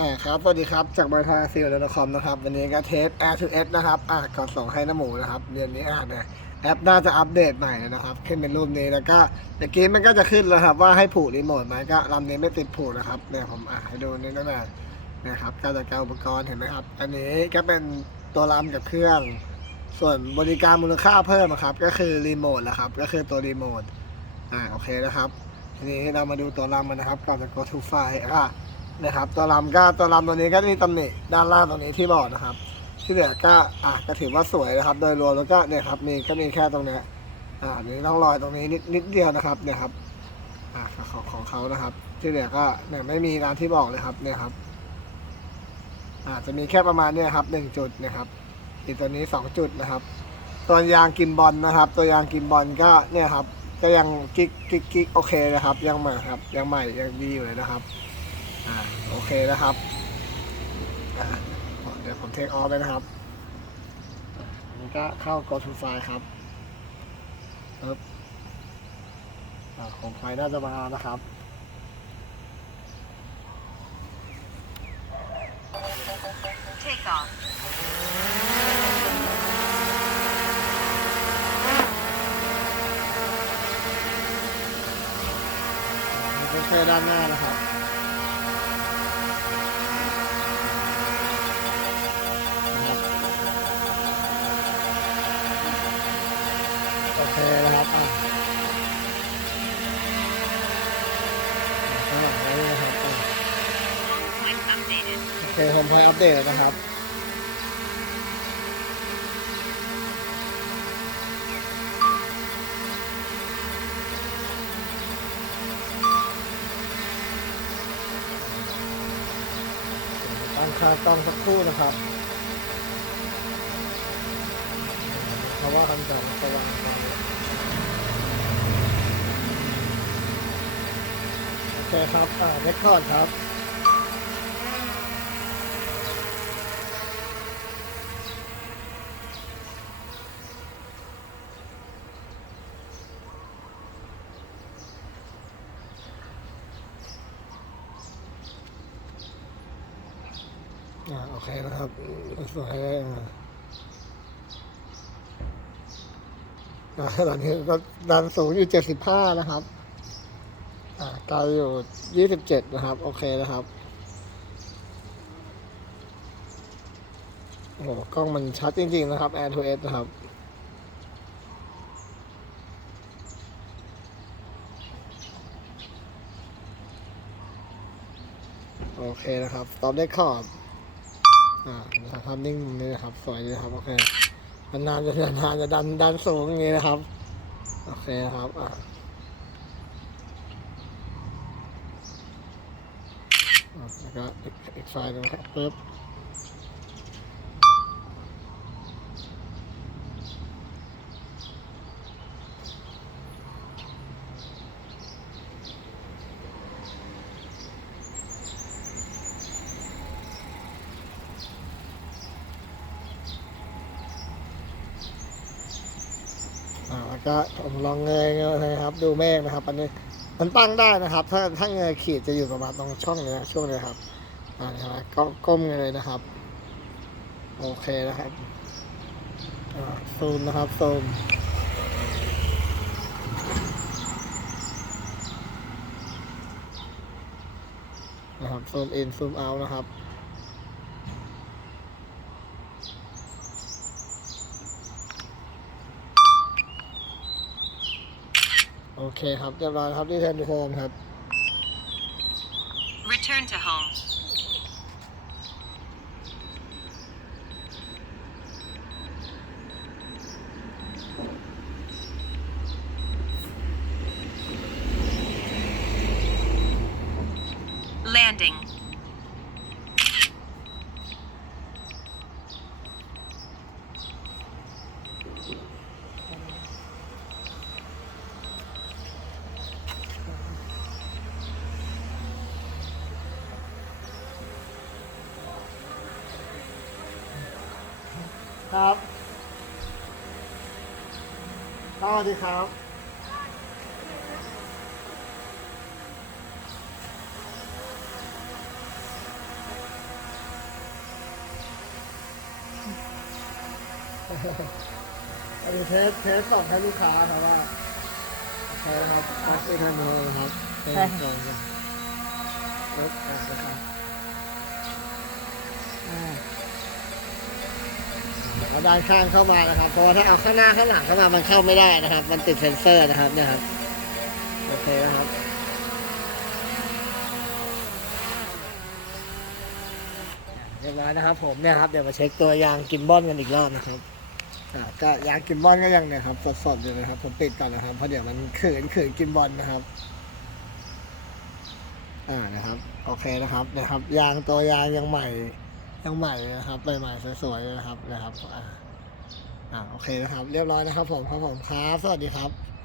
อ่าครับ สวัสดีครับ จากบริษัทซีโอเดคอมนะครับ วันนี้ก็เทส Air to S นะครับ อ่าก่อนส่งให้น้ำหมูนะครับ เดือนนี้อ่าเนี่ยแอปน่าจะอัปเดตใหม่นะครับ ขึ้นเป็นรูปนี้แล้วก็เมื่อกี้มันก็จะขึ้นแล้วครับ ว่าให้ผูกรีโมทไหมก็ลำนี้ไม่ติดผูกนะครับ เนี่ยผมอ่าให้ดูนี่นั่นแหละนะครับการจัดการอุปกรณ์เห็นไหมครับ อันนี้ก็เป็นตัวลำกับเครื่อง ส่วนบริการมูลค่าเพิ่มนะครับ ก็คือรีโมทแหละครับ ก็คือตัวรีโมท อ่า โอเคนะครับ ทีนี้เรามาดูตัวลำกันนะครับ ก่อนจะ go to file อะ นะครับตัวลำก็ตัวลำตัวนี้ก็มีตำหนิด้านล่างตรงนี้ที่บอดนะครับ ที่เหลือก็อะก็ถือว่าสวยนะครับ โดยรวมแล้วก็เนี่ยครับมีก็มีแค่ตรงเนี้ยอ่ามีร่องรอยตรงนี้นิดนิดเดียวนะครับเนี่ยครับอ่าของของเขานะครับ ที่เหลือก็เนี่ยไม่มีร้านที่บอกเลยครับเนี่ยครับอ่าจะมีแค่ประมาณเนี่ยครับหนึ่งจุดนะครับอีกตัวนี้สองจุดนะครับ ตัวยางกินบอลนะครับ ตัวยางกินบอลก็เนี่ยครับ ก็ยังกิ๊กกิ๊กกิ๊กโอเคนะครับ ยังใหม่ครับ ยังใหม่ยังดีอยู่เลยนะครับ อ่าโอเคนะครับอ่าเดี๋ยวผมเทคออฟไปนะครับอันนี้ก็เข้า go to file ครับปึ๊บอ่าของไฟน่าจะมานะครับ Take off. นี่ก็แค่ด้านหน้านะครับนะครับ เคผมพอยอัปเดตนะครับ ตั้งค่าต้องสักครู่นะครับเพราะว่าคำสั่งสว่างโอเคครับ อ่าเรคคอร์ดครับ อ่าโอเคนะครับสวยอ่าตอนนี้ก็ดันสูงอยู่เจ็ดสิบห้านะครับ อ่าไกลอยู่ยี่สิบเจ็ดนะครับ โอเคนะครับโอ้โหกล้องมันชัดจริง ๆ นะครับ Air to S นะครับโอเคนะครับ ตอบได้ขอบ อ่านะครับภาพนิ่งนี้นะครับ สวยดีนะครับ โอเคนานๆจะนานๆจะดันดันสูงอย่างนี้นะครับ โอเคนะครับอ่าแล้วก็อีกอีกไฟล์นึงนะครับปึ๊บ ก็ผมลองเงยเงยนะครับ ดูเมฆนะครับ อันนี้มันตั้งได้นะครับ ถ้าถ้าเงยขีดจะอยู่ประมาณตรงช่องนี้นะช่วงนี้ครับอ่านะครับก็ก้มเลยนะครับ โอเคนะครับซูมนะครับซูมนะครับซูมอินซูมเอานะครับ โอเคครับเรียบร้อยครับที่เทนโฮมครับ Return to home. Landing. ครับสวัสดีครับ อันนี้เทสเทสส่งให้ลูกค้าครับว่าใช่ครับเทสเอกลันโนครับเป็นสองครับเทสสองครับอ่า เอาด้านข้างเข้ามานะครับเพราะว่าถ้าเอาข้างหน้าข้างหลังเข้ามามันเข้าไม่ได้นะครับ มันติดเซ็นเซอร์นะครับเนี่ยครับโอเคนะครับเรียบร้อยนะครับ ผมเนี่ยครับเดี๋ยวมาเช็คตัวยางกิมบอนกันอีกรอบนะครับอ่าก็ยางกิมบอนก็ยังเนี่ยครับสดๆอยู่นะครับ ผมปิดก่อนนะครับเพราะเดี๋ยวมันเขืนเขืนกิมบอนนะครับอ่านะครับ โอเคนะครับนะครับ ยางตัวยางยังใหม่ ยังใหม่นะครับใหม่สวยๆเลยนะครับนะครับอ่าอ่าโอเคนะครับ เรียบร้อยนะครับผมครับผมครับ สวัสดีครับ